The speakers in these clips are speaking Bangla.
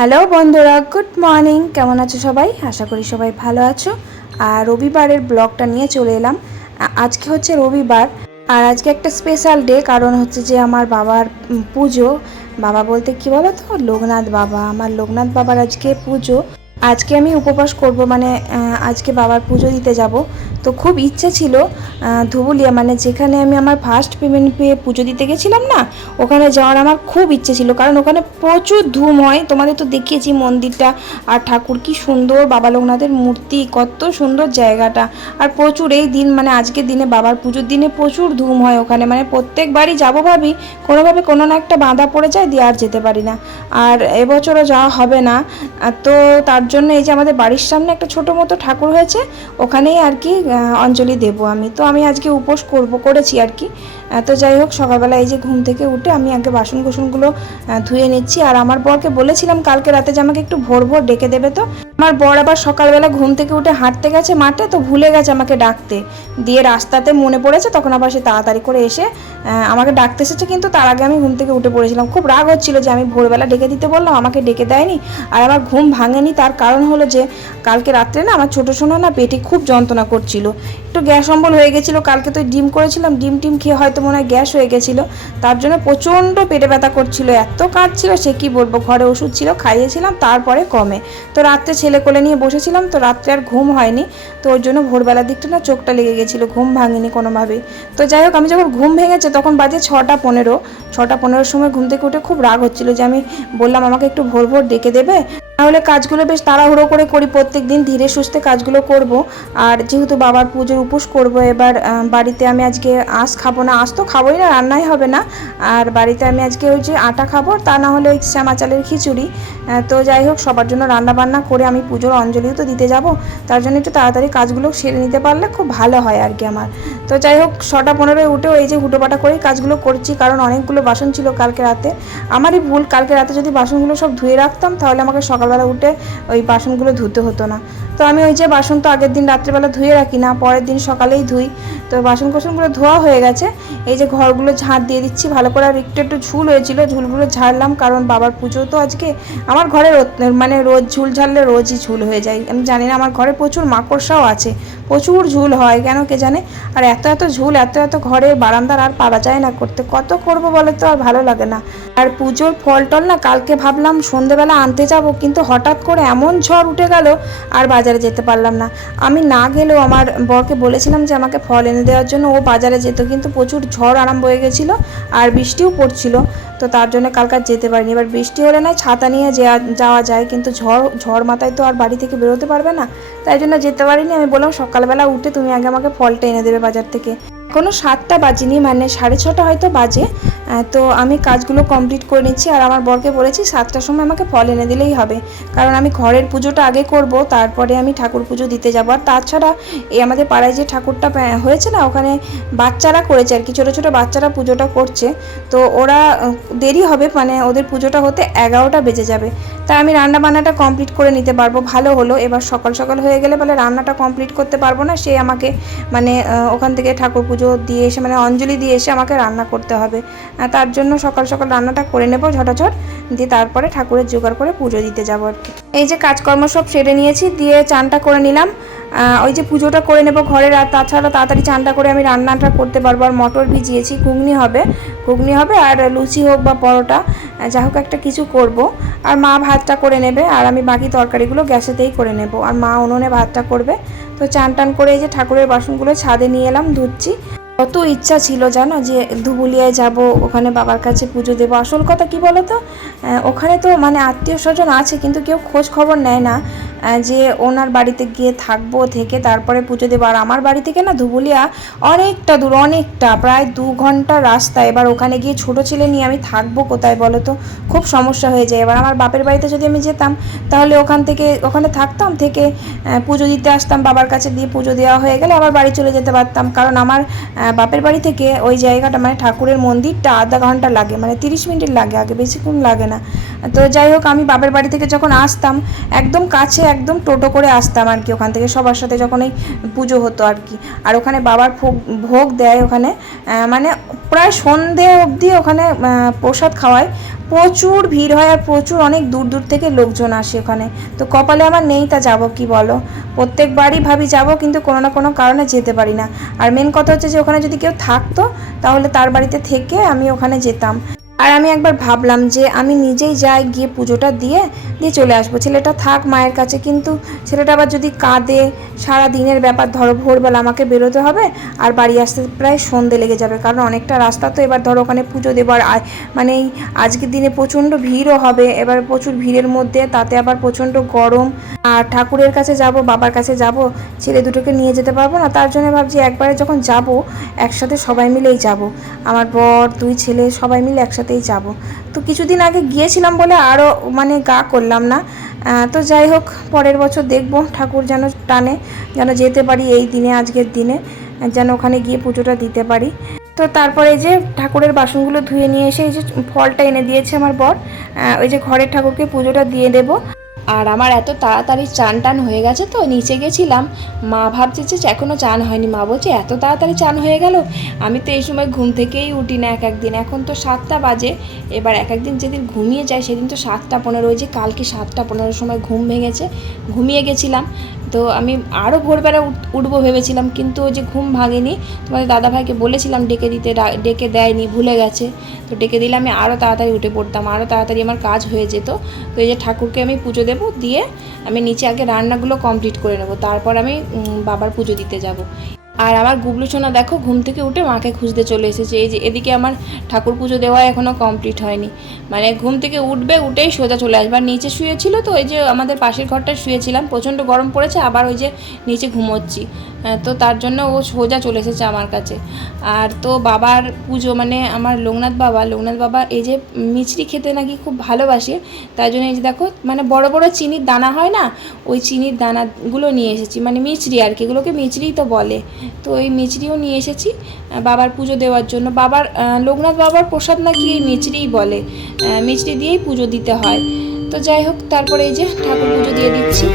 হ্যালো বন্ধুরা, গুড মর্নিং। কেমন আছো সবাই? আশা করি সবাই ভালো আছো। আর রবিবারের ব্লগটা নিয়ে চলে এলাম। আজকে হচ্ছে রবিবার, আর আজকে একটা স্পেশাল ডে কারণ হচ্ছে যে আমার বাবার পুজো। বাবা বলতে কী বলো তো লোকনাথ বাবা। আমার লোকনাথ বাবার আজকে পুজো। আজকে আমি উপবাস করব মানে আজকে বাবার পুজো দিতে যাব। তো খুব ইচ্ছে ছিল ধুবুলিয়া মানে যেখানে আমি আমার ফার্স্ট পেমেন্ট পেয়ে পুজো দিতে গেছিলাম না, ওখানে যাওয়ার আমার খুব ইচ্ছে ছিল। কারণ ওখানে প্রচুর ধুম হয়, তোমাদের তো দেখিয়েছি মন্দিরটা আর ঠাকুর কি সুন্দর, বাবা লোকনাথের মূর্তি, কত সুন্দর জায়গাটা। আর প্রচুর এই দিন মানে আজকের দিনে বাবার পুজোর দিনে প্রচুর ধুম হয় ওখানে মানে প্রত্যেকবারই যাব ভাবি, কোনোভাবে কোনো না একটা বাঁধা পড়ে যায়, দিয়ে আর যেতে পারি না। আর এবছরও যাওয়া হবে না তো তার জন্য এই যে আমাদের বাড়ির সামনে একটা ছোট মতো ঠাকুর হয়েছে, ওখানেই আর কি অঞ্জলি দেব আমি। তো আমি আজকে উপোস করব, করেছি আর কি। তো যাই হোক, সকালবেলা এই যে ঘুম থেকে উঠে আমি আগে বাসন কোসনগুলো ধুয়ে নিচ্ছি। আর আমার বরকে বলেছিলাম কালকে রাতে যে আমাকে একটু ভোর ভোর ডেকে দেবে তো। আমার বর আবার সকালবেলা ঘুম থেকে উঠে হাঁটতে গেছে মাঠে, তো ভুলে গেছে আমাকে ডাকতে। দিয়ে রাস্তাতে মনে পড়েছে, তখন আবার সে তাড়াতাড়ি করে এসে আমাকে ডাকতে এসেছে। কিন্তু তার আগে আমি ঘুম থেকে উঠে পড়েছিলাম। খুব রাগ হচ্ছিল যে আমি ভোরবেলা ডেকে দিতে বললাম, আমাকে ডেকে দেয়নি। আর আমার ঘুম ভাঙেনি, তার কারণ হলো যে, কালকে রাত্রে না আমার ছোটো সোনা না পেটে খুব যন্ত্রণা করছিল। একটু গ্যাস অম্বল হয়ে গেছিল, কালকে তো ডিম করেছিলাম, ডিম টিম খেয়ে হয়তো মনে হয় গ্যাস হয়ে গেছিল। তার জন্য প্রচণ্ড পেটে ব্যথা করছিল, এত কাঁদছিল, সে কি বলব, ঘরে ওষুধ ছিল, খাইয়েছিলাম, তারপরে কমে। তো রাত্রে ছেলে কোলে নিয়ে বসেছিলাম, তো রাত্রে আর ঘুম হয়নি, তো ওর জন্য ভোরবেলার দিকটা না চোখটা লেগে গেছিল, ঘুম ভাঙেনি কোনোভাবেই তো যাই হোক, আমি যখন ঘুম ভেঙেছে, তখন বাজে ছটা পনেরো। ছটা পনেরোর সময় ঘুম থেকে উঠে খুব রাগ হচ্ছিল যে আমি বললাম, আমাকে একটু ভোর ভোর ডেকে দেবে। তাহলে কাজগুলো বেশ তাড়াহুড়ো করে করি প্রত্যেক দিন ধীরে সুস্থে কাজগুলো করব। আর যেহেতু বাবার পুজোর উপোস করব, এবার বাড়িতে আমি আজকে আঁশ খাব না, আঁশ তো খাবোই না, রান্নাই হবে না। আর বাড়িতে আমি আজকে ওই যে আটা খাব, তা না হলে ওই শ্যামা চালের খিচুড়ি। তো যাই হোক, সবার জন্য রান্না বান্না করে আমি পুজোর অঞ্জলিও তো দিতে যাব। তার জন্য একটু তাড়াতাড়ি কাজগুলো সেরে নিতে পারলে খুব ভালো হয় আর কি আমার। তো যাই হোক, ছটা পনেরোয় উঠেও এই যে হুটোপাটা করেই কাজগুলো করছি, কারণ অনেকগুলো বাসন ছিল কালকে রাতে। আমারই ভুল, কালকে রাতে যদি বাসনগুলো সব ধুয়ে রাখতাম, তাহলে আমাকে সকালবেলা উঠে ওই বাসনগুলো ধুতে হতো না। তো আমি ওই যে বাসন তো আগের দিন রাত্রেবেলা ধুয়ে রাখি না, পরের দিন সকালেই ধুই। তো বাসন কোসনগুলো ধোয়া হয়ে গেছে। এই যে ঘরগুলো ঝাঁট দিয়ে দিচ্ছি, ভালো করে আর একটু একটু ঝুল হয়েছিল, ঝুলগুলো ঝাড়লাম কারণ বাবার পুজো তো আজকে। আমার ঘরে মানে রোজ ঝুল ঝাড়লে রোজই ঝুল হয়ে যায়। আমি জানি না, আমার ঘরে প্রচুর মাকড়সাও আছে, প্রচুর ঝুল হয় কেন কে জানে? আর এত এত ঝুল, এত এত ঘরে বারান্দার আর পারা যায় না করতে, কত করব বলে তো, আর ভালো লাগে না। আর পুজোর ফল টল না, কালকে ভাবলাম সন্ধেবেলা আনতে যাব, কিন্তু হঠাৎ করে এমন ঝড় উঠে গেল, আর বাজারে যেতে পারলাম না। আমি না গেলেও আমার বরকে বলেছিলাম যে আমাকে ফল এনে দেওয়ার জন্য। ও বাজারে যেত, কিন্তু প্রচুর ঝড় আরাম হয়ে গেছিল আর বৃষ্টিও পড়ছিল। তো তার জন্য কালকার যেতে পারিনি। এবার বৃষ্টি হলে না ছাতা নিয়ে যাওয়া যাওয়া যায়, কিন্তু ঝড় ঝড় মাথায় তো আর বাড়ি থেকে বেরোতে পারবে না। তাই জন্য যেতে পারিনি। আমি বললাম, সকালবেলা উঠে তুমি আগে আমাকে ফলটা এনে দেবে বাজার থেকে। এখনও সাতটা বাজিনি মানে সাড়ে ছটা হয়তো বাজে। তো আমি কাজগুলো কমপ্লিট করে নিচ্ছি। আর আমার বরকে বলেছি, সাতটার সময় আমাকে ফল এনে দিলেই হবে। কারণ আমি ঘরের পুজোটা আগে করব, তারপরে আমি ঠাকুর পুজো দিতে যাব। আর তাছাড়া এই আমাদের পাড়ায় যে ঠাকুরটা হয়েছে না, ওখানে বাচ্চারা করেছে আর কি, ছোটো ছোটো বাচ্চারা পুজোটা করছে। তো ওরা দেরি হবে মানে ওদের পুজোটা হতে এগারোটা বেজে যাবে। তাই আমি রান্না বান্নাটা কমপ্লিট করে নিতে পারব। ভালো হলো। এবার সকাল সকাল হয়ে গেলে বলে রান্নাটা কমপ্লিট করতে পারব না। সে আমাকে মানে ওখান থেকে ঠাকুর পুজো দিয়ে এসে মানে অঞ্জলি দিয়ে এসে আমাকে রান্না করতে হবে। তার জন্য সকাল সকাল রান্নাটা করে নেব ঝটাঝট। দিয়ে তারপরে ঠাকুরের জোগাড় করে পুজো দিতে যাব আর কি। এই যে কাজকর্ম সব সেরে নিয়েছি। দিয়ে চানটা করে নিলাম। ওই যে পুজোটা করে নেব ঘরের, আর তাছাড়া তাড়াতাড়ি চানটা করে আমি রান্নাটা করতে পারব। আর মটর ভিজিয়েছি, ঘুগনি হবে ঘুগনি হবে আর লুচি হোক বা পরোটা যা হোক একটা কিছু করব। আর মা ভাতটা করে নেবে, আর আমি বাকি তরকারিগুলো গ্যাসেতেই করে নেব। আর মা উনুনে ভাতটা করবে। তো চান টান করে এই যে ঠাকুরের বাসনগুলো ছাদে নিয়ে এলাম, ধুচ্ছি। কত ইচ্ছা ছিল জানো যে ধুবুলিয়ায় যাব, ওখানে বাবার কাছে পুজো দেবো। আসল কথা কি বলো তো ওখানে তো মানে আত্মীয় স্বজন আছে, কিন্তু কেউ খোঁজ খবর নেয় না। যে ওনার বাড়িতে গিয়ে থাকব থেকে তারপরে পুজো দেবো। আর আমার বাড়ি থেকে না ধুবুলিয়া অনেকটা দূর, অনেকটা, প্রায় দু ঘণ্টা রাস্তা। এবার ওখানে গিয়ে ছোট ছেলে নিয়ে আমি থাকব কোথায় বলো তো? খুব সমস্যা হয়ে যায়। এবার আমার বাপের বাড়িতে যদি আমি যেতাম, তাহলে ওখান থেকে, ওখানে থাকতাম থেকে পুজো দিতে আসতাম, বাবার কাছে দিয়ে পুজো দেওয়া হয়ে গেলে আবার বাড়ি চলে যেতে পারতাম। কারণ আমার বাপের বাড়ি থেকে ওই জায়গাটা মানে ঠাকুরের মন্দিরটা আধা ঘণ্টা লাগে মানে তিরিশ মিনিট লাগে আগে, বেশিক্ষণ লাগে না। তো যাই হোক, আমি বাপের বাড়ি থেকে যখন আসতাম, একদম কাছে একদম টোটো করে আসতাম আর কি। ওখান থেকে সবার সাথে যখন এই পুজো হতো আর কি। আর ওখানে বাবার ভোগ ভোগ দেয় ওখানে। মানে প্রায় সন্ধে অবধি ওখানে প্রসাদ খাওয়ায়। প্রচুর ভিড় হয় আর প্রচুর অনেক দূর দূর থেকে লোকজন আসে ওখানে। তো কপালে আমার নেই তা যাব কি বলো? প্রত্যেকবারই ভাবি যাব, কিন্তু কোনো না কোনো কারণে যেতে পারি না। আর মেন কথা হচ্ছে যে, ওখানে যদি কেউ থাকতো, তাহলে তার বাড়িতে থেকে আমি ওখানে যেতাম। আর আমি একবার ভাবলাম যে আমি নিজেই যাই গিয়ে পুজোটা দিয়ে দিয়ে চলে আসব। ছেলেটা থাক মায়ের কাছে, কিন্তু ছেলেটা আবার যদি কাঁদে, সারা দিনের ব্যাপার, ধরো ভোরবেলা আমাকে বেরোতে হবে আর বাড়ি আসতে প্রায় সন্ধে লেগে যাবে, কারণ অনেকটা রাস্তা তো এবার ধরো ওখানে পুজো দেবার মানে আজকের দিনে প্রচণ্ড ভিড়ও হবে, এবার প্রচুর ভিড়ের মধ্যে, তাতে আবার প্রচণ্ড গরম। আর ঠাকুরের কাছে যাব, বাবার কাছে যাব, ছেলে দুটোকে নিয়ে যেতে পারব না, তার জন্য ভাবছি একবারে যখন যাব, একসাথে সবাই মিলেই যাব। আমার বর, দুই ছেলে, সবাই মিলে একসাথেই যাব। তো কিছুদিন আগে গিয়েছিলাম বলে আরও মানে গা করলাম না। তো যাই হোক, পরের বছর দেখব ঠাকুর যেন টানে, যেন যেতে পারি এই দিনে, আজকের দিনে, যেন ওখানে গিয়ে পুজোটা দিতে পারি। তো তারপরে যে ঠাকুরের বাসনগুলো ধুয়ে নিয়ে এসে এই যে ফলটা এনে দিয়েছে আমার বর ওই যে ঘরের ঠাকুরকে পুজোটা দিয়ে দেবো। আর আমার এত তাড়াতাড়ি চান টান হয়ে গেছে তো, নিচে গেছিলাম। মা ভাবছে যে এখনও চান হয়নি। মা বলছে, এত তাড়াতাড়ি চান হয়ে গেল? আমি তো এই সময় ঘুম থেকেই উঠি না এক একদিন। এখন তো সাতটা বাজে। এবার এক একদিন যেদিন ঘুমিয়ে যায়, সেদিন তো সাতটা পনেরো। ওই যে কালকে সাতটা পনেরোর সময় ঘুম ভেঙেছে। ঘুমিয়ে গেছিলাম। তো আমি আরও ভোরবেলা উঠ- উঠবো ভেবেছিলাম, কিন্তু ওই যে ঘুম ভাঙেনি তোমাদের দাদাভাইকে বলেছিলাম ডেকে দিতে ডেকে দেয়নি, ভুলে গেছে। তো ডেকে দিলে আমি আরও তাড়াতাড়ি উঠে পড়তাম আরও তাড়াতাড়ি আমার কাজ হয়ে যেত। তো এই যে ঠাকুরকে আমি পুজো দেবো, দিয়ে আমি নিচে আগে রান্নাগুলো কমপ্লিট করে নেব, তারপর আমি বাবার পুজো দিতে যাব। আর আমার গুবলু সোনা দেখো, ঘুম থেকে উঠে মাকে খুঁজতে চলে এসেছে। এই যে এদিকে আমার ঠাকুর পুজো দেওয়া এখনও কমপ্লিট হয়নি। মানে ঘুম থেকে উঠবে, উঠেই সোজা চলে আসবে। আর নিচে শুয়েছিল তো ওই যে আমাদের পাশের ঘরটা শুয়েছিলাম, প্রচণ্ড গরম পড়েছে, আবার ওই যে নিচে ঘুমোচ্ছি। তো তার জন্য ও সোজা চলে এসেছে আমার কাছে। আর তো বাবার পুজো মানে আমার লোকনাথ বাবা লোকনাথ বাবা এই যে মিছরি খেতে নাকি খুব ভালোবাসে তাই জন্য এই যে দেখো মানে বড় বড় চিনির দানা হয় না, ওই চিনির দানাগুলো নিয়ে এসেছি মানে মিচড়ি আর কি, এগুলোকে মিচড়িই তো বলে। তো এই মিচড়িও নিয়ে এসেছি বাবার পুজো দেওয়ার জন্য। বাবার লোকনাথ বাবার প্রসাদ নাকি এই মিচড়িই বলে মিচড়ি দিয়েই পুজো দিতে হয়। তো যাই হোক, তারপরে এই যে ঠাকুর পুজো দিয়ে দিচ্ছি।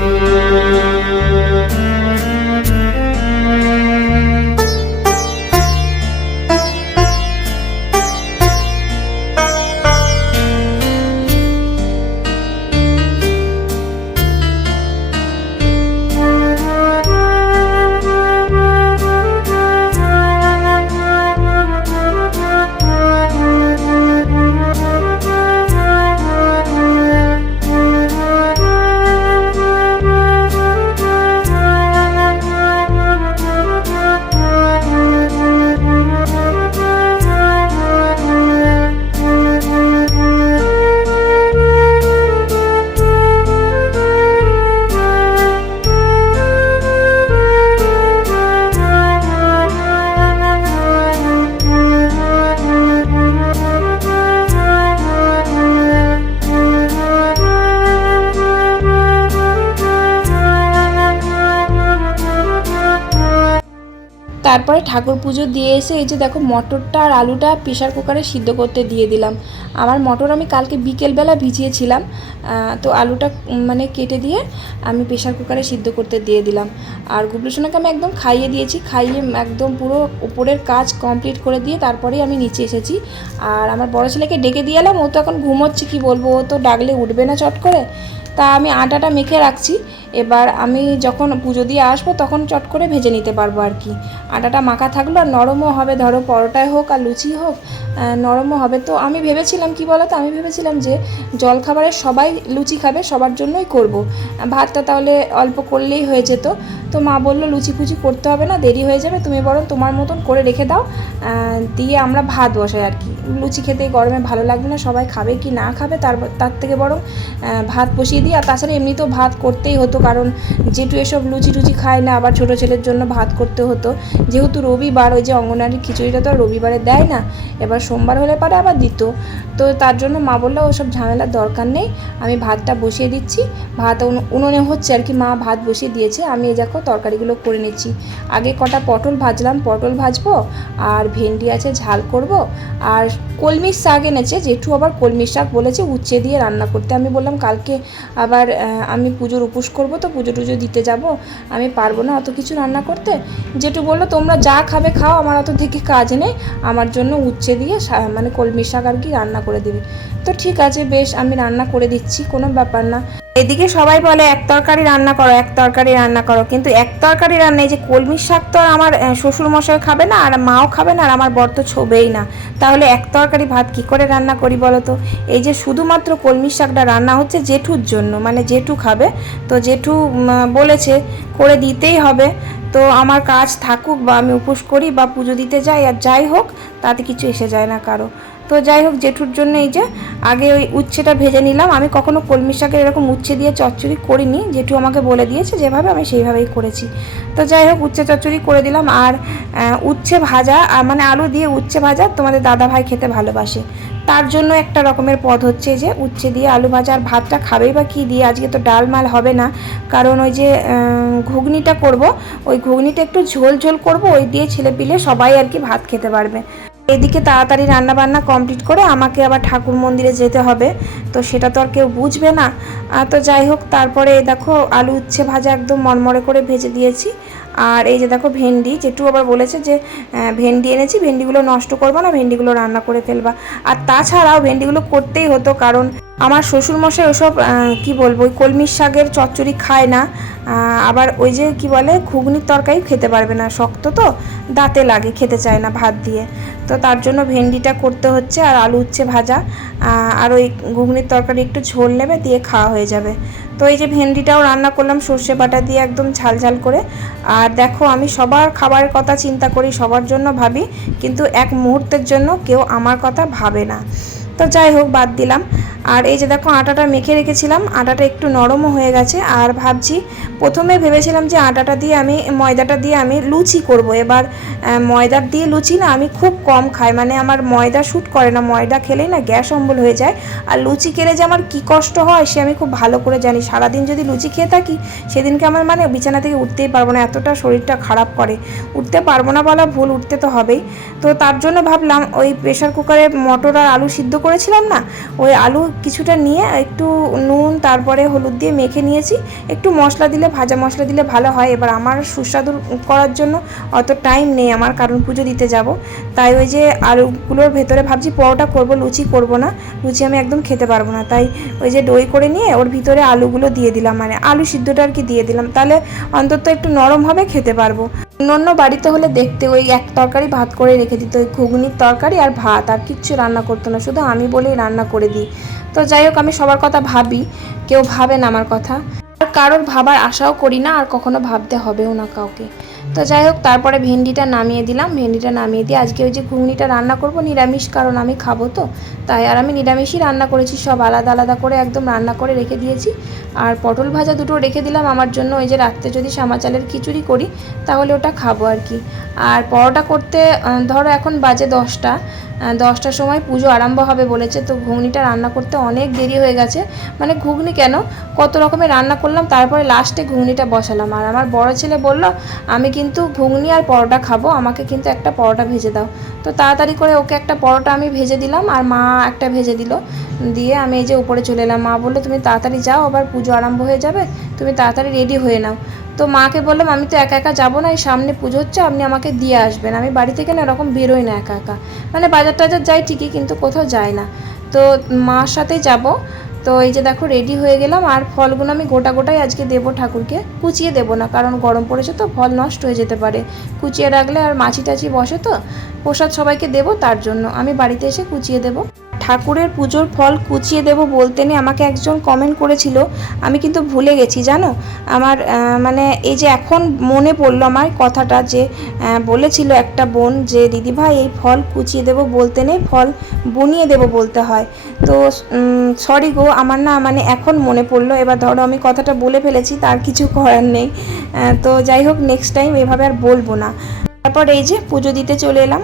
ঠাকুর পুজো দিয়ে এসে এই যে দেখো মটরটা আর আলুটা প্রেশার কুকারে সিদ্ধ করতে দিয়ে দিলাম। আমার মটর আমি কালকে বিকেলবেলা ভিজিয়েছিলাম তো আলুটা মানে কেটে দিয়ে আমি প্রেশার কুকারে সিদ্ধ করতে দিয়ে দিলাম। আর গুবলু সোনাকে আমি একদম খাইয়ে দিয়েছি, খাইয়ে একদম পুরো উপরের কাজ কমপ্লিট করে দিয়ে তারপরেই আমি নিচে এসেছি। আর আমার বড় ছেলেকে ডেকে দিয়ে এলাম, ও তো এখন ঘুমোচ্ছে, কি বলব? ও তো ডাকলে উঠবে না চট করে। তা আমি আটাটা মেখে রাখছি এবার আমি যখন পুজো দিয়ে আসব, তখন চট করে ভেজে নিতে পারব আর কি। আটাটা মাখা থাকল, আর নরমও হবে। ধরো পরোটায় হোক আর লুচি হোক নরমও হবে। তো আমি ভেবেছিলাম, কি বলো তো আমি ভেবেছিলাম যে জল খাবারে সবাই লুচি খাবে, সবার জন্যই করব। ভাতটা তাহলে অল্প করলেই হয়ে যেত। তো মা বলল, লুচি ফুচি করতে হবে না, দেরি হয়ে যাবে। তুমি বরং তোমার মতন করে রেখে দাও দিয়ে আমরা ভাত বসাই আর কি। লুচি খেতে গরমে ভালো লাগবে না, সবাই খাবে কি না খাবে, তার তার থেকে বরং ভাত বসিয়ে দিই। আর তাছাড়া এমনিতেও ভাত করতেই হতো কারণ যেটু এসব লুচি টুচি খায় না, আবার ছোটো ছেলের জন্য ভাত করতে হতো। যেহেতু রবিবার ওই যে অঙ্গনারী খিচুড়িটা তো আর রবিবারে দেয় না, এবার সোমবার হলে পারে আবার দিত। তো তার জন্য মা বলল, ওসব ঝামেলার দরকার নেই, আমি ভাতটা বসিয়ে দিচ্ছি। ভাত উন- উনুনে হচ্ছে আর কি, মা ভাত বসিয়ে দিয়েছে, আমি এই দেখো তরকারিগুলো করে নিচ্ছি। আগে কটা পটল ভাজলাম, পটল ভাজবো, আর ভেন্ডি আছে, ঝাল করব, আর কলমির শাক এনেছে, জেঠু আবার কলমির শাক বলেছে, উচ্ছে দিয়ে রান্না করতে। আমি বললাম, কালকে আবার আমি পুজোর উপোস করব তো পুজো টুজো দিতে যাব। আমি পারব না অত কিছু রান্না করতে। যেটু বলল, তোমরা যা খাবে খাও, আমার অত থেকে কাজ নেই। আমার জন্য উচ্ছে দিয়ে মানে কলমি শাক আর কি রান্না করে দিবি। তো ঠিক আছে, বেশ, আমি রান্না করে দিচ্ছি, কোনো ব্যাপার না। এদিকে সবাই বলে, এক তরকারি রান্না করো, এক তরকারি রান্না করো। কিন্তু এক তরকারি রান্না, এই যে কলমির শাক তো আমার শ্বশুর মশাই খাবে না, আর মাও খাবে না, আর আমার বর তো ছোবেই না। তাহলে এক তরকারি ভাত কি করে রান্না করি বলো তো? এই যে শুধুমাত্র কলমির শাকটা রান্না হচ্ছে জেঠুর জন্য মানে জেঠু খাবে। তো জেঠু বলেছে, করে দিতেই হবে। তো আমার কাজ থাকুক বা আমি উপোস করি বা পুজো দিতে যাই, আর যাই হোক, তাতে কিছু এসে যায় না কারও। তো যাই হোক, জেঠুর জন্য এই যে আগে ওই উচ্ছেটা ভেজে নিলাম। আমি কখনো কলমি শাকের এরকম উচ্ছে দিয়ে চচ্চড়ি করিনি। জেঠু আমাকে বলে দিয়েছে, যেভাবে আমি সেইভাবেই করেছি। তো যাই হোক, উচ্ছে চচ্চড়ি করে দিলাম। আর উচ্ছে ভাজা মানে আলু দিয়ে উচ্ছে ভাজা তোমাদের দাদা ভাই খেতে ভালোবাসে। তার জন্য একটা রকমের পদ হচ্ছে যে, উচ্ছে দিয়ে আলু ভাজা আর ভাতটা খাবেই বা কী দিয়ে? আজকে তো ডাল মাল হবে না। কারণ ওই যে ঘুগনিটা করব। ওই ঘুগনিটা একটু ঝোল ঝোল করব। ওই দিয়ে ছেলে পিলে সবাই আর কি ভাত খেতে পারবে। এদিকে তাড়াতাড়ি রান্না বান্না কমপ্লিট করে আমাকে আবার ঠাকুর মন্দিরে যেতে হবে। তো সেটা তো আর কেউ বুঝবে না। তো যাই হোক, তারপরে দেখো আলু উচ্ছে ভাজা একদম মরমরে করে ভেজে দিয়েছি। আর এই যে দেখো ভেন্ডি যেটু আবার বলেছে যে ভেন্ডি এনেছি, ভেন্ডিগুলো নষ্ট করব না, ভেন্ডিগুলো রান্না করে ফেলবা। আর তাছাড়াও ভেন্ডিগুলো করতেই হতো, কারণ আমার শ্বশুরমশাই ওসব কি বলব, ওই কলমির শাকের চচ্চড়ি খায় না। আবার ওই যে কি বলে, ঘুগনির তরকারি খেতে পারবে না, শক্ত তো, দাঁতে লাগে, খেতে চায় না ভাত দিয়ে। তো তার জন্য ভেন্ডিটা করতে হচ্ছে, আর আলু উচ্ছে ভাজা। আর ওই ঘুগনির তরকারি একটু ঝোল নেবে, দিয়ে খাওয়া হয়ে যাবে। তো এই যে ভেন্ডিটাও রান্না করলাম, সর্ষে বাটা দিয়ে একদম ঝাল ঝাল করে। আর দেখো, আমি সবার খাবারের কথা চিন্তা করি, সবার জন্য ভাবি, কিন্তু এক মুহূর্তের জন্য কেউ আমার কথা ভাবে না। তো যাই হোক, বাদ দিলাম। আর এই যে দেখো আটাটা মেখে রেখেছিলাম, আটাটা একটু নরমও হয়ে গেছে। আর ভাবছি প্রথমে ভেবেছিলাম যে আটাটা দিয়ে আমি, ময়দাটা দিয়ে আমি লুচি করব। এবার ময়দার দিয়ে লুচি না আমি খুব কম খাই। মানে আমার ময়দা শ্যুট করে না, ময়দা খেলেই না গ্যাস অম্বল হয়ে যায়। আর লুচি খেলে যে আমার কী কষ্ট হয়, সে আমি খুব ভালো করে জানি। সারাদিন যদি লুচি খেয়ে থাকি, সেদিনকে আমার মানে বিছানা থেকে উঠতেই পারব না, এতটা শরীরটা খারাপ করে। উঠতে পারব না বলা ভুল, উঠতে তো হবেই। তো তার জন্য ভাবলাম ওই প্রেশার কুকারে মটর আর আলু সিদ্ধ করেছিলাম না, ওই আলু কিছুটা নিয়ে একটু নুন, তারপরে হলুদ দিয়ে মেখে নিয়েছি। একটু মশলা দিলে, ভাজা মশলা দিলে ভালো হয়। এবার আমার সুস্বাদু করার জন্য অত টাইম নেই আমার, কারণ পুজো দিতে যাব। তাই ওই যে আলুগুলোর ভেতরে ভাবছি পরোটা করব, লুচি করব না। লুচি আমি একদম খেতে পারব না। তাই ওই যে দই করে নিয়ে ওর ভিতরে আলুগুলো দিয়ে দিলাম। মানে আলু সিদ্ধটা আর কি দিয়ে দিলাম। তাহলে অন্তত একটু নরম হবে, খেতে পারব। অন্য বাড়িতে হলে দেখতে ওই এক তরকারি ভাত করে রেখে দিত, ওই ঘুগনির তরকারি আর ভাত, আর কিচ্ছু রান্না করতো না, শুধু আমি বলেই রান্না করে দিই। তো যাই হোক, আমি সবার কথা ভাবি, কেউ ভাবে না আমার কথা। আর কারোর ভাবার আশাও করি না, আর কখনো ভাবতে হবেও না কাউকে। তো যাই হোক, তারপরে ভেন্ডিটা নামিয়ে দিলাম। ভেন্ডিটা নামিয়ে দিয়ে আজকে ওই যে ঘুগনিটা রান্না করব, নিরামিষ, কারণ আমি খাব তো। তাই আর আমি নিরামিষই রান্না করেছি, সব আলাদা আলাদা করে একদম রান্না করে রেখে দিয়েছি। আর পটল ভাজা দুটো রেখে দিলাম, আমার জন্য ওই যে রাত্রে যদি শ্যামা চালের খিচুড়ি করি, তাহলে ওটা খাব আর কি। আর পরোটা করতে ধরো এখন বাজে দশটা দশটার সময় পুজো আরম্ভ হবে বলেছে। তো ঘুগনিটা রান্না করতে অনেক দেরি হয়ে গেছে। মানে ঘুগনি কেন? কত রকমের রান্না করলাম, তারপরে লাস্টে ঘুগনিটা বসালাম। আর আমার বড় ছেলে বলল, আমি কিন্তু ঘুগনি আর পরোটা খাব, আমাকে কিন্তু একটা পরোটা ভেজে দাও। তো তাড়াতাড়ি করে ওকে একটা পরোটা আমি ভেজে দিলাম, আর মা একটা ভেজে দিল। দিয়ে আমি এই যে উপরে চলে এলাম। মা বলল, তুমি তাড়াতাড়ি যাও, আবার পুজো আরম্ভ হয়ে যাবে, তুমি তাড়াতাড়ি রেডি হয়ে নাও। তো মাকে বললাম, আমি তো একা একা যাব না, এই সামনে পুজো হচ্ছে, আপনি আমাকে দিয়ে আসবেন। আমি বাড়ি থেকে না এরকম বেরোই না একা একা। মানে বাজার টাজার যাই ঠিকই, কিন্তু কোথাও যাই না। তো মার সাথে যাব। তো এই যে দেখো রেডি হয়ে গেলাম, আর ফলগুলো আমি গোটা গোটাই আজকে দেবো ঠাকুরকে। কুচিয়ে দেবো না, কারণ গরম পড়েছে তো, ফল নষ্ট হয়ে যেতে পারে। কুচিয়ে রাখলে আর মাছি টাছি বসে তো, প্রসাদ সবাইকে দেবো তার জন্য। আমি বাড়িতে এসে কুচিয়ে দেবো। ঠাকুরের পুজোর ফল কুচিয়ে দেব বলতে নেই, আমাকে একজন কমেন্ট করেছিল, আমি কিন্তু ভুলে গেছি, জানো? আমার মানে এই যে এখন মনে পড়ল আমার কথাটা যে বলেছিল একটা বোন যে, দিদিভাই, এই ফল কুচিয়ে দেব বলতে নেই, ফল বুনিয়ে দেব বলতে হয়। তো সরি গো, আমার না মানে এখন মনে পড়ল, এবার ধরো আমি কথাটা বলে ফেলেছি, তার কিছু করার নেই। তো যাই হোক নেক্সট টাইম এভাবে আর বলব না। তারপর এই যে পুজো দিতে চলে এলাম।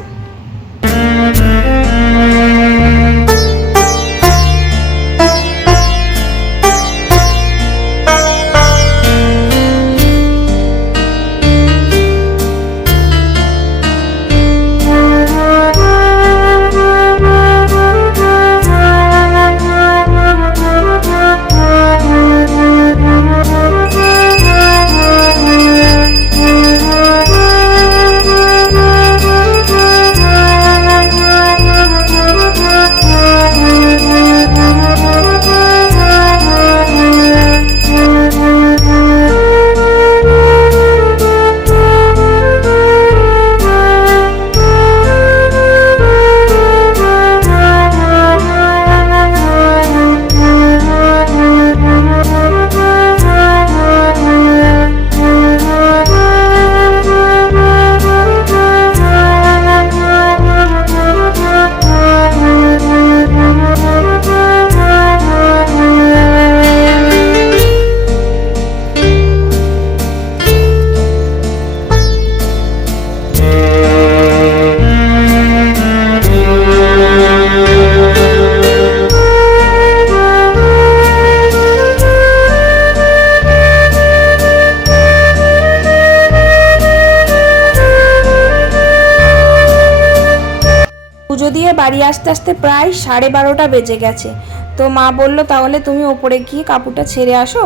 আসতে আসতে প্রায় সাড়ে বারোটা বেজে গেছে। তো মা বলল, তাহলে তুমি ওপরে গিয়ে কাপড়টা ছেড়ে আসো।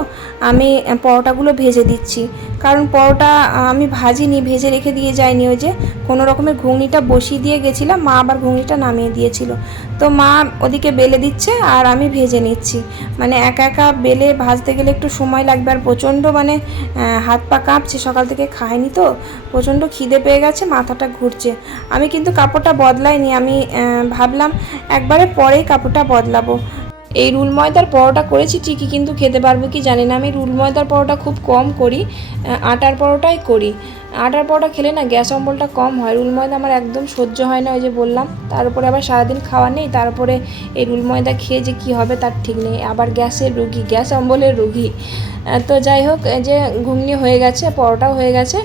আমি পরোটাগুলো ভেজে দিচ্ছি। কারণ পরোটা আমি ভাজিনি, ভেজে রেখে দিয়ে যাইনি ওই যে। কোনো রকমের ঘুগনিটা বসিয়ে দিয়ে গেছিলাম, মা আবার ঘুগনিটা নামিয়ে দিয়েছিল। তো মা ওদিকে বেলে দিচ্ছে আর আমি ভেজে নিচ্ছি। মানে একা একা বেলে ভাজতে গেলে একটু সময় লাগবে আর প্রচণ্ড মানে হাত পা কাঁপছে, সকাল থেকে খায়নি তো। প্রচণ্ড খিদে পেয়ে গেছে, মাথাটা ঘুরছে। আমি কিন্তু কাপড়টা বদলাইনি, আমি ভাবলাম একবারে পরেই কাপড়টা বদলাবো। এই রুল ময়দার পরোটা করেছি, ঠিকই কিন্তু খেতে পারব কি জানি না। আমি রুল ময়দার পরোটা খুব কম করি আটার পরোটাই করি। আটার পরোটা খেলে না গ্যাস অম্বলটা কম হয়। রুল ময়দা আমার একদম সহ্য হয় না, ওই যে বললাম। তার উপরে আবার সারাদিন খাওয়া নেই তারপরে এই রুল ময়দা খেয়ে যে কী হবে তার ঠিক নেই। আবার গ্যাসের রুগী, গ্যাস অম্বলের রুগী। তো যাই হোক যে ঘুগনি হয়ে গেছে, পরোটাও হয়ে গেছে।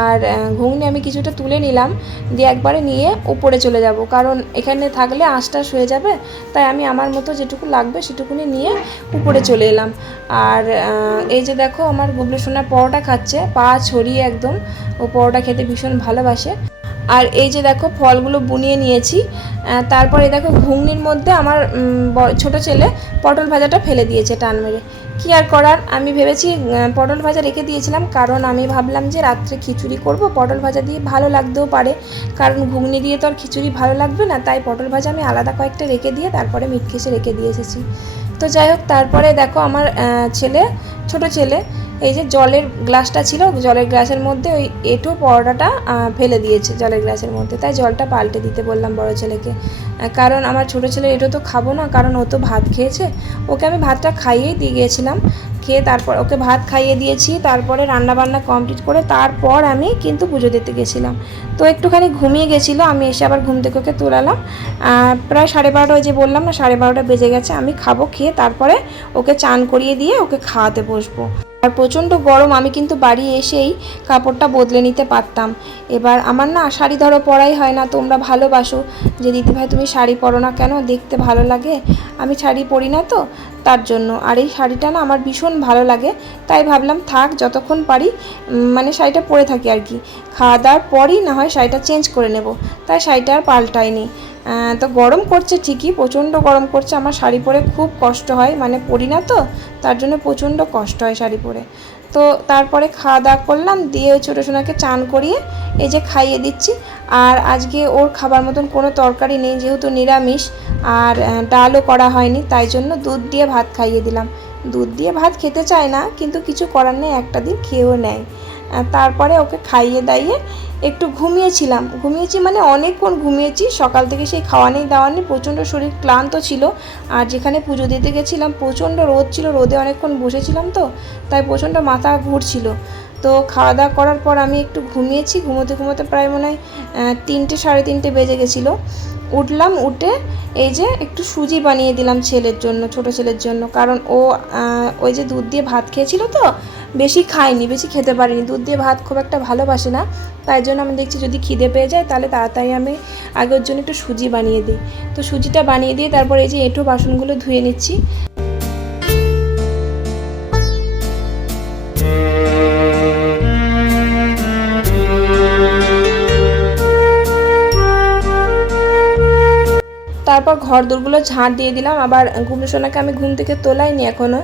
আর ঘুগনি আমি কিছুটা তুলে নিলাম, দিয়ে একবারে নিয়ে উপরে চলে যাব। কারণ এখানে থাকলে আঁশটাশ হয়ে যাবে, তাই আমি আমার মতো যেটুকু লাগবে সেটুকুনি নিয়ে উপরে চলে এলাম। আর এই যে দেখো, আমার গুবলু সোনা পরোটা খাচ্ছে, পা ছড়িয়ে একদম। ও পরোটা খেতে ভীষণ ভালোবাসে। আর এই যে দেখো, ফলগুলো বুনিয়ে নিয়েছি। তারপরে দেখো, ঘুগনির মধ্যে আমার ছোট ছেলে পটল ভাজাটা ফেলে দিয়েছে টান মেরে। কী আর করার? আমি ভেবেছি পটল ভাজা রেখে দিয়েছিলাম, কারণ আমি ভাবলাম যে রাত্রে খিচুড়ি করব, পটল ভাজা দিয়ে ভালো লাগতেও পারে। কারণ ঘুগনি দিয়ে তো আর খিচুড়ি ভালো লাগবে না, তাই পটল ভাজা আমি আলাদা কয়েকটা রেখে দিয়ে তারপরে মিট খেসে রেখে দিয়ে এসেছি। তো যাই হোক, তারপরে দেখো আমার ছেলে, ছোট ছেলে, এই যে জলের গ্লাসটা ছিল, জলের গ্লাসের মধ্যে ওই এঁটো পরোটাটা ফেলে দিয়েছে জলের গ্লাসের মধ্যে। তাই জলটা পাল্টে দিতে বললাম বড় ছেলেকে। কারণ আমার ছোট ছেলে এঁটো তো খাব না, কারণ ও তো ভাত খেয়েছে। ওকে আমি ভাতটা খাইয়েই দিয়ে গিয়েছিলাম। খেয়ে তারপর ওকে ভাত খাইয়ে দিয়েছি, তারপরে রান্না বান্না কমপ্লিট করে তারপর আমি কিন্তু পুজো দিতে গেছিলাম। তো একটুখানি ঘুমিয়ে গেছিল, আমি এসে আবার ঘুম থেকে ওকে তুলালাম। প্রায় সাড়ে বারোটা যে বললাম না, সাড়ে বারোটা বেজে গেছে, আমি খাব, খেয়ে তারপরে ওকে চান করিয়ে দিয়ে ওকে খাওয়াতে বসবো। আর প্রচণ্ড গরম, আমি কিন্তু বাড়ি এসেই কাপড়টা বদলে নিতে পারতাম। এবার আমার না শাড়ি ধরো পরাই হয় না, তোমরা ভালোবাসো। যে দিদিভাই তুমি শাড়ি পরো না কেন, দেখতে ভালো লাগে। আমি শাড়ি পরি না তো তার জন্য। আর এই শাড়িটা না আমার ভীষণ ভালো লাগে, তাই ভাবলাম থাক, যতক্ষণ পারি মানে শাড়িটা পরে থাকি আর কি। খাওয়া দাওয়ার পরই না হয় শাড়িটা চেঞ্জ করে নেব, তাই শাড়িটা আর পাল্টাইনি। তো গরম করছে ঠিকই, প্রচণ্ড গরম করছে, আমার শাড়ি পরে খুব কষ্ট হয় মানে পরি না তো, তার জন্য প্রচণ্ড কষ্ট হয় শাড়ি পরে। তো তারপরে খাওয়া দাওয়া করলাম, দিয়ে ওই ছোটো সোনাকে চান করিয়ে এই যে খাইয়ে দিচ্ছি, আর আজকে ওর খাবার মতন কোনো তরকারি নেই, যেহেতু নিরামিষ, আর ডালও করা হয়নি, তাই জন্য দুধ দিয়ে ভাত খাইয়ে দিলাম। দুধ দিয়ে ভাত খেতে চায় না, কিন্তু কিছু করার নেই, একটা দিন খেয়েও নেয়। তারপরে ওকে খাইয়ে দাইয়ে একটু ঘুমিয়েছিলাম। ঘুমিয়েছি মানে অনেকক্ষণ ঘুমিয়েছি। সকাল থেকে সেই খাওয়া নেই দাওয়া নেই, প্রচণ্ড শরীর ক্লান্ত ছিল। আর যেখানে পুজো দিতে গেছিলাম, প্রচণ্ড রোদ ছিল, রোদে অনেকক্ষণ বসেছিলাম তো, তাই প্রচণ্ড মাথা ঘুরছিল। তো খাওয়া দাওয়া করার পর আমি একটু ঘুমিয়েছি। ঘুমোতে ঘুমোতে প্রায় মনে হয় তিনটে, সাড়ে তিনটে বেজে গেছিল। উঠলাম, উঠে এই যে একটু সুজি বানিয়ে দিলাম ছেলের জন্য, ছোট ছেলের জন্য। কারণ ও ওই যে দুধ দিয়ে ভাত খেয়েছিল তো বেশি খাইনি বেশি খেতে পারিনি। দুধ দিয়ে ভাত খুব একটা ভালোবাসে না, তাই জন্য আমি দেখছি যদি খিদে পেয়ে যায়, তাহলে তাড়াতাড়ি আমি আগের জন্য একটু সুজি বানিয়ে দিই। তো সুজিটা বানিয়ে দিয়ে তারপর এই যে এঁটো বাসনগুলো ধুয়ে নিচ্ছি। তারপর ঘর দোরগুলো ঝাঁট দিয়ে দিলাম, আবার ঘুমে সোনাকে আমি ঘুম থেকে তোলাইনি এখনও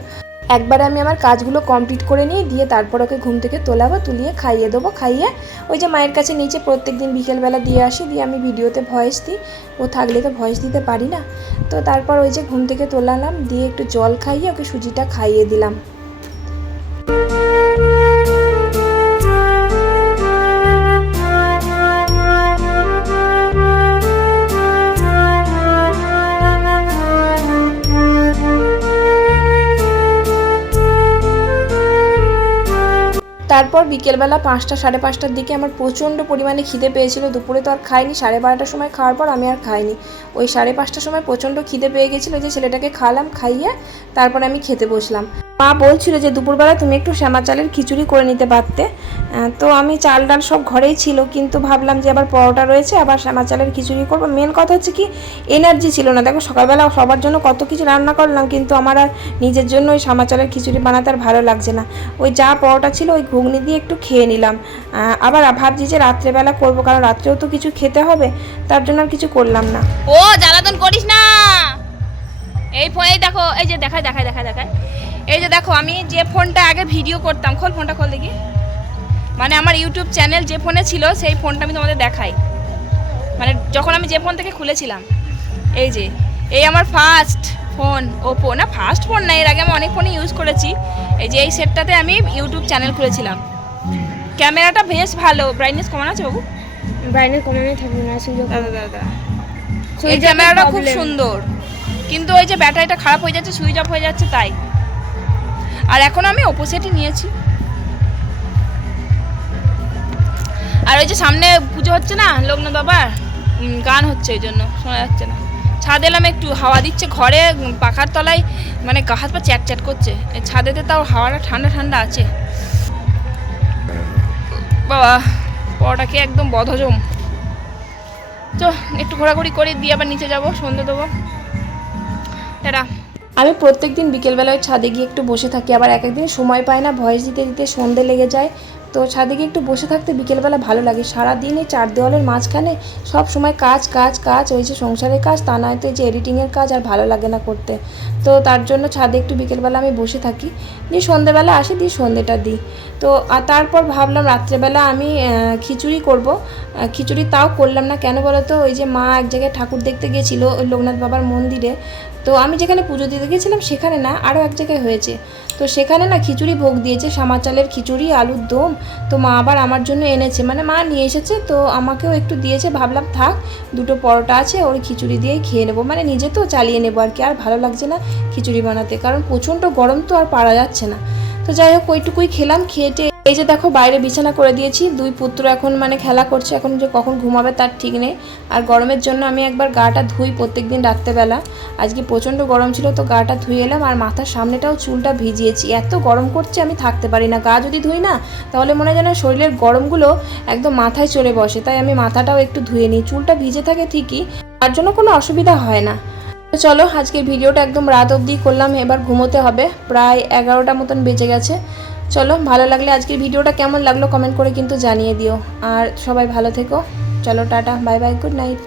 একবারে আমি আমার কাজগুলো কমপ্লিট করে নিয়ে দিয়ে তারপর ওকে ঘুম থেকে তোলাবো, তুলিয়ে খাইয়ে দেবো, খাইয়ে ওই যে মায়ের কাছে নিচে প্রত্যেক দিন বিকেলবেলা দিয়ে আসি, দিয়ে আমি ভিডিওতে ভয়েস দিই। ও থাকলে তো ভয়েস দিতে পারি না। তো তারপর ওই যে ঘুম থেকে তোলালাম, দিয়ে একটু জল খাইয়ে ওকে সুজিটা খাইয়ে দিলাম। তারপর বিকেলবেলা পাঁচটা, সাড়ে পাঁচটার দিকে আমার প্রচণ্ড পরিমাণে খিদে পেয়েছিল। দুপুরে তো আর খাইনি, সাড়ে বারোটার সময় খাওয়ার পর আমি আর খাইনি। ওই সাড়ে পাঁচটার সময় প্রচণ্ড খিদে পেয়ে গেছিল যে ছেলেটাকে খাওয়ালাম, খাইয়ে তারপর আমি খেতে বসলাম। মা বলছিল যে দুপুরবেলা তুমি একটু শ্যামা চালের খিচুড়ি করে নিতে পারতে। তো আমি চাল ডাল সব ঘরেই ছিল, কিন্তু ভাবলাম যে আবার পরোটা রয়েছে, আবার শ্যামা চালের খিচুড়ি করব। মেন কথা হচ্ছে কি এনার্জি ছিল না। দেখো, সকালবেলা সবার জন্য কত কিছু রান্না করলাম, কিন্তু আমার আর নিজের জন্য ওই শ্যামা চালের খিচুড়ি বানাতে আর ভালো লাগছে না। ওই যা পরোটা ছিল, ওই ঘুগনি দিয়ে একটু খেয়ে নিলাম। আবার ভাবছি যে রাত্রেবেলা করব, কারণ রাত্রেও তো কিছু খেতে হবে, তার জন্য আর কিছু করলাম না। ও, জ্বালাতন করিস না! এই ফোনে দেখো এই যে দেখায় দেখায় দেখায় দেখায়। এই যে দেখো আমি যে ফোনটা আগে ভিডিও করতাম খোল ফোনটা খোল দেখি। মানে আমার ইউটিউব চ্যানেল যে ফোনে ছিল সেই ফোনটা আমি তোমাদের দেখাই। মানে যখন আমি যে ফোন থেকে খুলেছিলাম এই যে এই আমার ফার্স্ট ফোন ওপো না ফার্স্ট ফোন না এর আগে আমি অনেক ফোনে ইউজ করেছি। এই যে এই সেটটাতে আমি ইউটিউব চ্যানেল খুলেছিলাম। ক্যামেরাটা বেশ ভালো। ব্রাইটনেস কমানো আছে বাবু? বাইরে কমানোই থাকবে না দাদা দাদা এই ক্যামেরাটা খুব সুন্দর। কিন্তু ওই যে ব্যাটারিটা খারাপ হয়ে যাচ্ছে, সুইচ অফ হয়ে যাচ্ছে, তাই। আর এখন আমি অপোজিটই নিয়েছি। আর ওই যে সামনে পুজো হচ্ছে না, লোকনাথ বাবার? গান হচ্ছে ওই জন্য, শোনা যাচ্ছে না। ছাদ এলাম একটু, হাওয়া দিচ্ছে ঘরে, পাখার তলায় মানে গা হাত পা চ্যাট চ্যাট করছে। ছাদেতে তাও হাওয়াটা ঠান্ডা ঠান্ডা আছে। বাবা পড়াটাকে একদম বধজম তো, একটু ঘোরাঘুরি করে দিয়ে আবার নিচে যাব, সন্ধে দেবো। টাটা আমি প্রত্যেক দিন বিকেলবেলায় ছাদে গিয়ে একটু বসে থাকি, আবার এক একদিন সময় পাই না, ভয়েস দিতে দিতে সন্ধে লেগে যায়। তো ছাদে গিয়ে একটু বসে থাকতে বিকেলবেলা ভালো লাগে। সারাদিন এই চার দেওয়ালের মাঝখানে সব সময় কাজ কাজ কাজ, ওই যে সংসারের কাজ, তা নয়তো যে এডিটিংয়ের কাজ আর ভালো লাগে না করতে। তো তার জন্য ছাদে একটু বিকেলবেলা আমি বসে থাকি। দিয়ে সন্ধেবেলা আসি, দিয়ে সন্ধেটা দিই। তো আর তারপর ভাবলাম রাত্রেবেলা আমি খিচুড়ি করব। খিচুড়ি তাও করলাম না। কেন বলো তো ওই যে মা এক জায়গায় ঠাকুর দেখতে গেছিল ওই লোকনাথ বাবার মন্দিরে। তো আমি যেখানে পুজো দিতে গেছিলাম সেখানে না আরও এক জায়গায় হয়েছে। তো সেখানে না খিচুড়ি ভোগ দিয়েছে সামা চালের খিচুড়ি, আলুর দম। তো মা আবার আমার জন্য এনেছে। মানে মা নিয়ে এসেছে, তো আমাকেও একটু দিয়েছে। ভাবলাম থাক, দুটো পরোটা আছে, ওর খিচুড়ি দিয়েই খেয়ে নেব। মানে নিজে তো চালিয়ে নেব আর কি, আর ভালো লাগছে না খিচুড়ি বানাতে। কারণ প্রচণ্ড গরম তো আর পারা যাচ্ছে না। তো যাই হোক, ওইটুকুই খেলাম খেয়েটে এই যে দেখো বাইরে বিছানা করে দিয়েছি, দুই পুত্র এখন মানে খেলা করছে, এখন যে কখন ঘুমাবে তার ঠিক নেই। আর গরমের জন্য আমি একবার গাটা ধুই প্রত্যেক দিন রাত্রেবেলা। আজকে প্রচণ্ড গরম ছিল তো গাটা ধুয়ে এলাম, আর মাথার সামনেটাও চুলটা ভিজিয়েছি। এত গরম করছে আমি থাকতে পারি না, গা যদি ধুই না, তাহলে মনে হয় যেন শরীরের গরমগুলো একদম মাথায় চলে বসে। তাই আমি মাথাটাও একটু ধুয়ে নিই, চুলটা ভিজে থাকে ঠিকই, তার জন্য কোনো অসুবিধা হয় না। চলো, আজকের ভিডিওটা একদম রাত অবধি করলাম, এবার ঘুমোতে হবে। প্রায় এগারোটা মতন বেজে গেছে। চলো, ভালো লাগলে আজকের ভিডিওটা কেমন লাগল কমেন্ট করে কিন্তু জানিয়ে দিও। আর সবাই ভালো থেকো। চলো, tata, bye bye, good night.